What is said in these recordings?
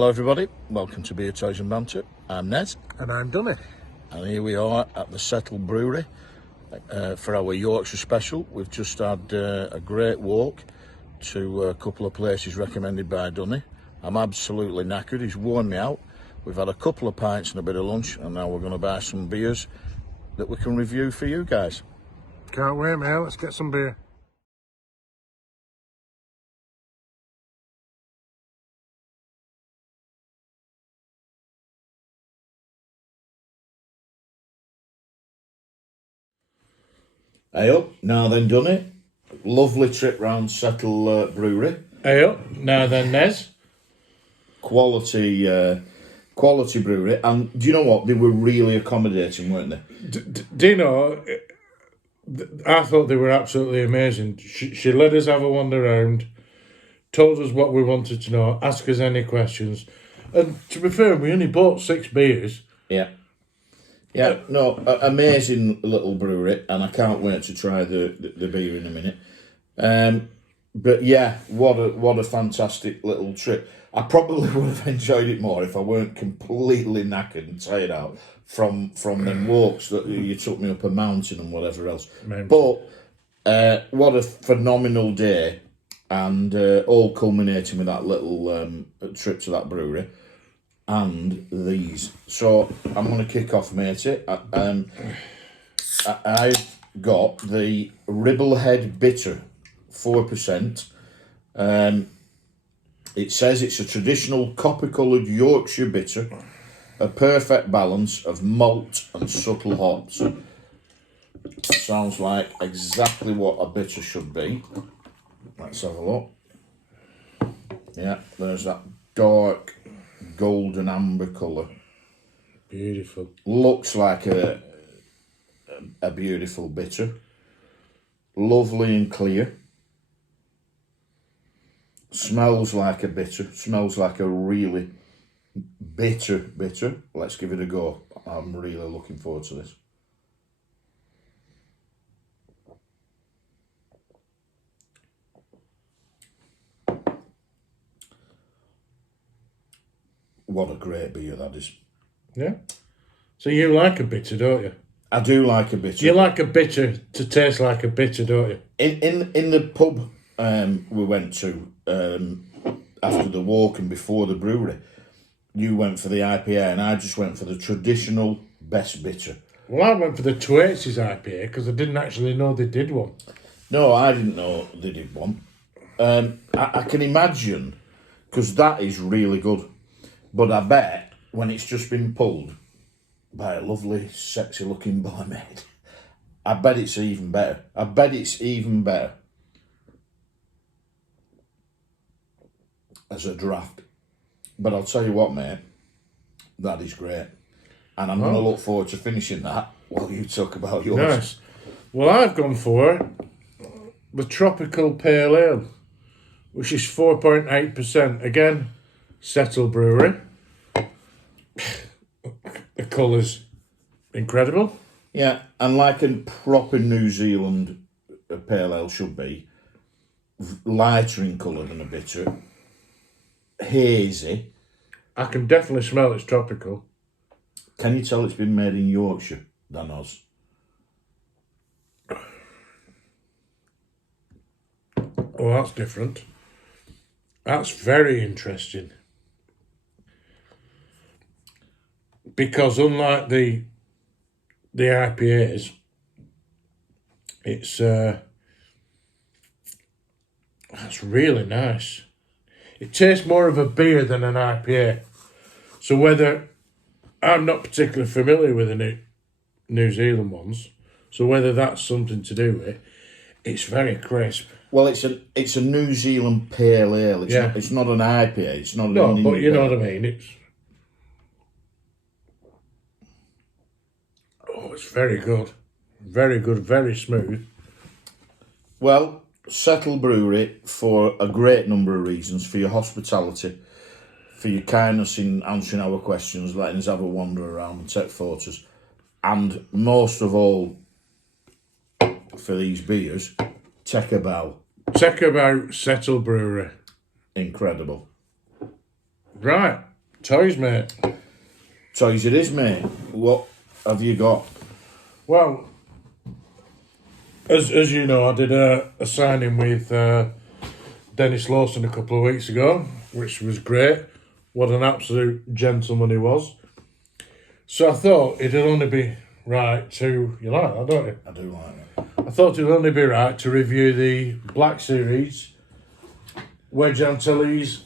Hello everybody, welcome to Beer, Toys and Banter. I'm Ned. And I'm Dunny. And here we are at the Settle Brewery for our Yorkshire special. We've just had a great walk to a couple of places recommended by Dunny. I'm absolutely knackered, he's worn me out. We've had a couple of pints and a bit of lunch, and now we're going to buy some beers that we can review for you guys. Can't wait, man. Let's get some beer. Hey up, now then Dunny. Lovely trip round Settle Brewery. Hey up, now then Nez. Quality brewery, and do you know what? They were really accommodating, weren't they? Do you know, I thought they were absolutely amazing. She let us have a wander around, told us what we wanted to know, asked us any questions. And to be fair, we only bought 6 beers. Yeah, no, amazing little brewery, and I can't wait to try the beer in a minute. But yeah, what a fantastic little trip. I probably would have enjoyed it more if I weren't completely knackered and tired out from them walks that you took me up a mountain and whatever else. But what a phenomenal day, and all culminating with that little trip to that brewery. And these. So I'm going to kick off, matey. I've got the Ribblehead Bitter, 4%. It says it's a traditional copper-coloured Yorkshire bitter, a perfect balance of malt and subtle hops. Sounds like exactly what a bitter should be. Let's have a look. Yeah, there's that dark golden amber colour. Beautiful. Looks like a beautiful bitter. Lovely and clear. Smells like a bitter. Smells like a really bitter. Let's give it a go. I'm really looking forward to this. What a great beer that is. Yeah. So you like a bitter, don't you? I do like a bitter. You like a bitter to taste like a bitter, don't you? In the pub we went to after the walk and before the brewery, you went for the IPA and I just went for the traditional best bitter. Well, I went for the Twaits' IPA because I didn't actually know they did one. No, I didn't know they did one. I can imagine, because that is really good. But I bet when it's just been pulled by a lovely, sexy-looking barmaid, I bet it's even better. As a draft. But I'll tell you what, mate, that is great. And I'm going to look forward to finishing that while you talk about yours. Nice. Well, I've gone for the Tropical Pale Ale, which is 4.8%. Again, Settle Brewery. The colour's incredible. Yeah, and like a proper New Zealand pale ale should be, lighter in colour than a bitter, hazy. I can definitely smell it's tropical. Can you tell it's been made in Yorkshire than us? Oh, that's different. That's very interesting. Because unlike the IPAs, it's that's really nice. It tastes more of a beer than an IPA. So whether I'm not particularly familiar with the New Zealand ones, so whether that's something to do with it, it's very crisp. Well, it's a New Zealand pale ale. It's not an IPA. It's not. No, but you know what I mean. It's very good, very smooth. Well, Settle Brewery for a great number of reasons: for your hospitality, for your kindness in answering our questions, letting us have a wander around and take photos, and most of all, for these beers, take a bow. Check about Settle Brewery. Incredible. Right, Toys, mate. Toys it is, mate. What have you got? Well, as you know, I did a signing with Dennis Lawson a couple of weeks ago, which was great. What an absolute gentleman he was. So I thought it'd only be right to... You like that, don't you? I do like it. I thought it'd only be right to review the Black Series, Wedge Antillies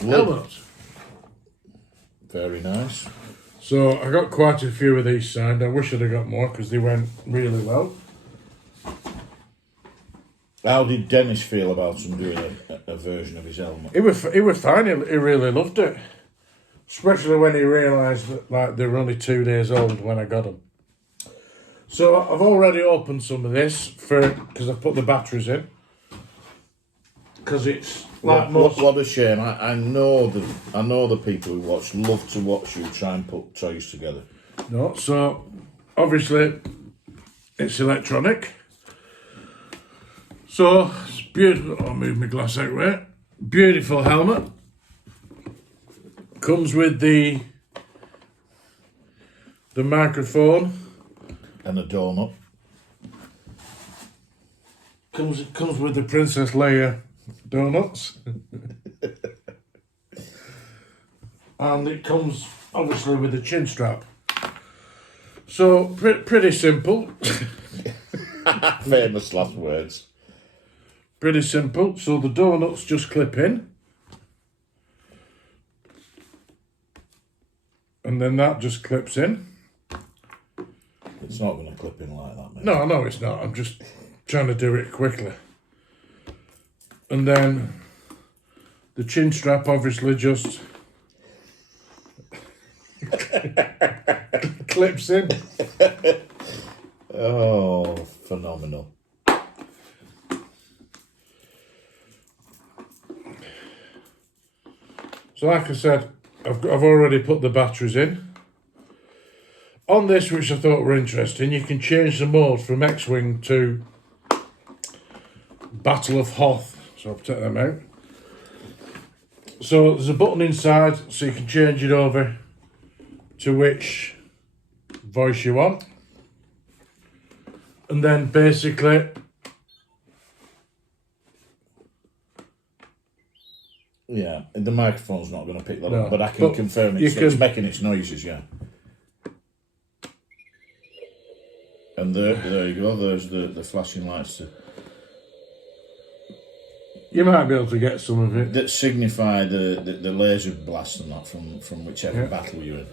helmets. Very nice. So I got quite a few of these signed. I wish I'd have got more because they went really well. How did Dennis feel about him doing a version of his helmet? He was fine. He really loved it, especially when he realised that like they were only 2 days old when I got them. So I've already opened some of this because I've put the batteries in. Because it's like what a shame. I know the people who love to watch you try and put toys together. No, so obviously it's electronic. So it's beautiful. I'll move my glass out of it. Beautiful helmet. Comes with the microphone. And a donut. Comes with the Princess Leia donuts. And it comes obviously with a chin strap. So pretty simple. Famous last words. Pretty simple. So the donuts just clip in. And then that just clips in. It's not going to clip in like that, mate. No, it's not. I'm just trying to do it quickly. And then the chin strap obviously just clips in. Oh, phenomenal. So like I said, I've already put the batteries in. On this, which I thought were interesting, you can change the mode from X-Wing to Battle of Hoth. So I'll take them out. So there's a button inside, so you can change it over to which voice you want. And then basically... Yeah, the microphone's not going to pick that No, up, but I can confirm it's making its noises, yeah. And there you go, there's the flashing lights You might be able to get some of it. that signify the laser blast and that from whichever battle you're in.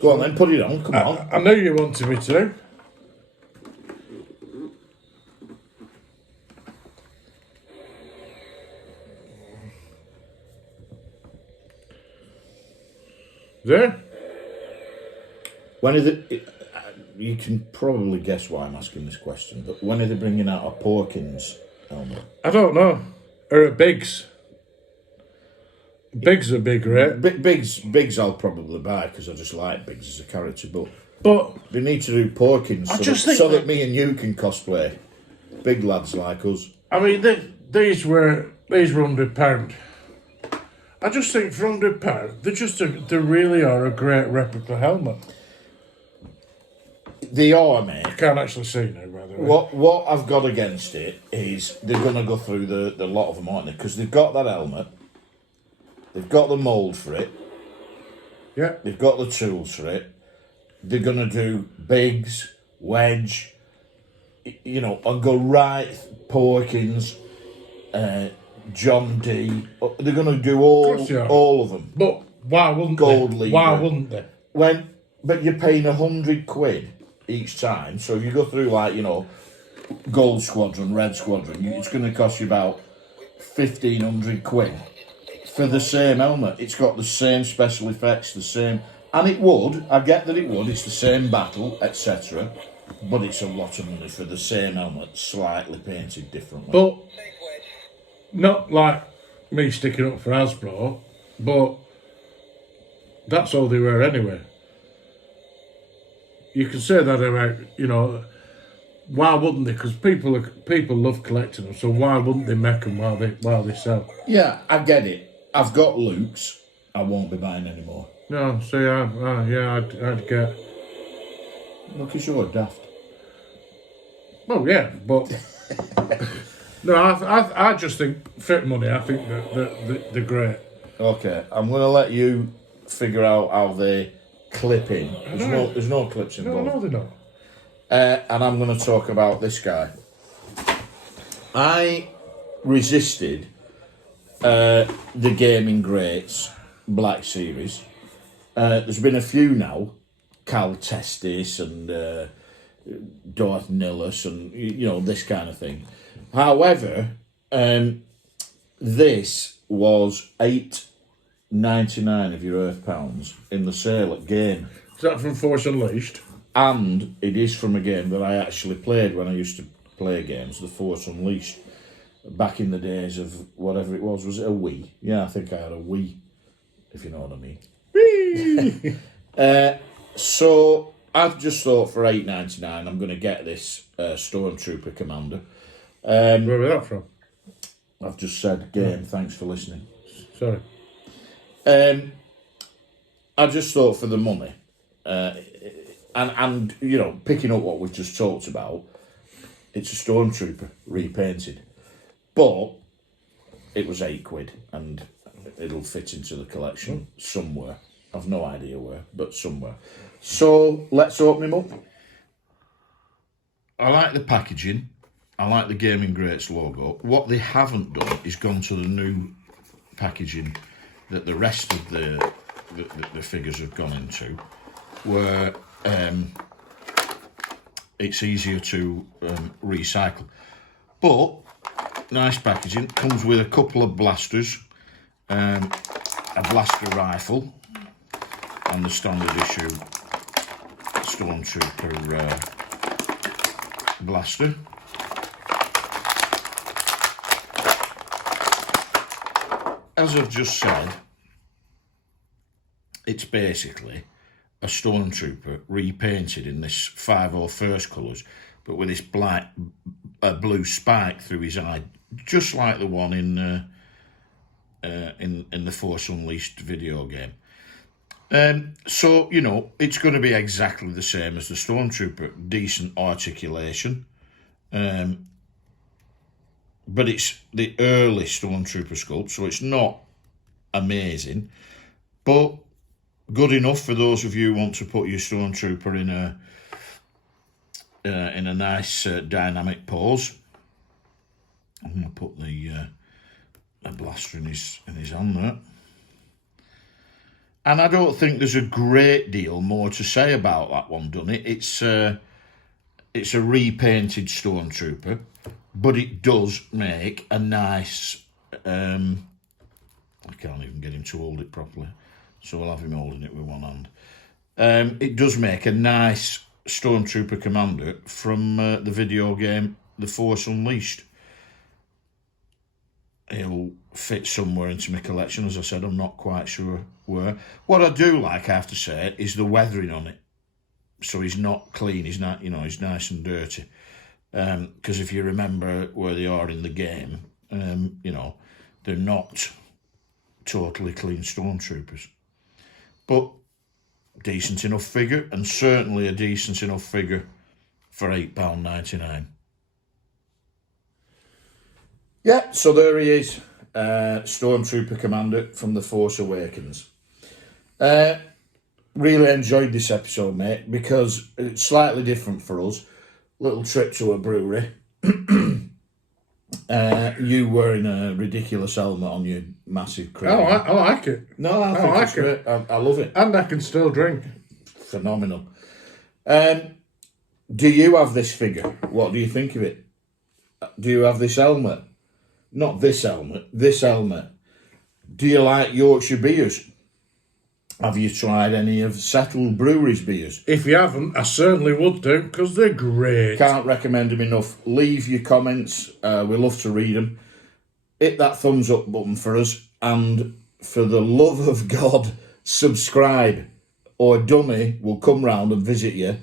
Go on then, put it on, come on. I know you wanted me to. There. When are you can probably guess why I'm asking this question, but when are they bringing out a Porkins helmet? I don't know. Or at Biggs. Biggs are big, right? Biggs I'll probably buy because I just like Biggs as a character, But they need to do Porkins so that me and you can cosplay big lads like us. I mean, these were £100. I just think for £100, they really are a great replica helmet. They are, mate. I can't actually see now, by the way. What I've got against it is they're going to go through the lot of them, aren't they? Because they've got that helmet, they've got the mould for it, Yeah. they've got the tools for it. They're going to do Biggs, Wedge, and go right Porkins, John D. They're going to do all of them. But why wouldn't Gold they? Leader. Why wouldn't they? But you're paying £100 each time. So if you go through Gold Squadron, Red Squadron, it's going to cost you about £1,500 for the same helmet. It's got the same special effects, the same, and it would. I get that it would. It's the same battle, etc. But it's a lot of money for the same helmet, slightly painted differently. But not like me sticking up for Hasbro, but that's all they were anyway. You can say that about, why wouldn't they? Because people love collecting them, so why wouldn't they make them while they sell? Yeah, I get it. I've got Luke's. I won't be buying any more. No, see, I'd get. Look, because you're daft. Well, yeah, but no, I just think fit money. I think that they're great. Okay, I'm going to let you figure out how they clip in. There's no clips involved. No, they're not. And I'm going to talk about this guy. I resisted the Gaming Greats Black Series. There's been a few now, Cal Testis and Darth Nillis and this kind of thing. However, this was £8.99 of your Earth pounds in the sale at Game. Is that from Force Unleashed? And it is from a game that I actually played when I used to play games, The Force Unleashed, back in the days of whatever it was. Was it a Wii? Yeah, I think I had a Wii, if you know what I mean. Wii! So I've just thought for £8.99 I'm going to get this Stormtrooper Commander. Where was that from? I've just said Game, thanks for listening. Sorry. I just thought for the money, and picking up what we've just talked about, it's a Stormtrooper repainted, but it was £8 and it'll fit into the collection somewhere. I've no idea where, but somewhere. So let's open him up. I like the packaging. I like the Gaming Greats logo. What they haven't done is gone to the new packaging that the rest of the figures have gone into, where it's easier to recycle. But nice packaging. Comes with a couple of blasters, a blaster rifle, and the standard issue Stormtrooper blaster. As I've just said, it's basically a Stormtrooper repainted in this 501st colours, but with this blue spike through his eye, just like the one in the Force Unleashed video game. So it's going to be exactly the same as the Stormtrooper, decent articulation, but it's the early Stormtrooper sculpt, so it's not amazing, but good enough for those of you who want to put your Stormtrooper in a nice dynamic pose. I'm going to put the blaster in his hand there. And I don't think there's a great deal more to say about that one, done it. It's a repainted Stormtrooper, but it does make a nice... I can't even get him to hold it properly, so I'll have him holding it with one hand. It does make a nice Stormtrooper Commander from the video game The Force Unleashed. He'll fit somewhere into my collection, as I said. I'm not quite sure where. What I do like, I have to say, is the weathering on it. So he's not clean. He's not, he's nice and dirty. Because if you remember where they are in the game, they're not totally clean Stormtroopers. But decent enough figure, and certainly a decent enough figure for £8.99. Yeah, so there he is, Stormtrooper Commander from The Force Awakens. Really enjoyed this episode, mate, because it's slightly different for us. Little trip to a brewery. You wearing a ridiculous helmet on your massive crane. Oh, I like it. No, I think it's great. I love it. And I can still drink. Phenomenal. Do you have this figure? What do you think of it? Do you have this helmet? Not this helmet, this helmet. Do you like Yorkshire beers? Have you tried any of Settle Brewery's beers? If you haven't, I certainly would do, because they're great. Can't recommend them enough. Leave your comments. We love to read them. Hit that thumbs up button for us. And for the love of God, subscribe, or a dummy will come round and visit you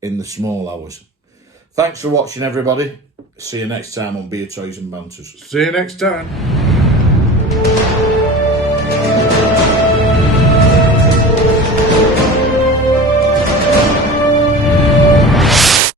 in the small hours. Thanks for watching, everybody. See you next time on Beer, Toys and Banters. See you next time.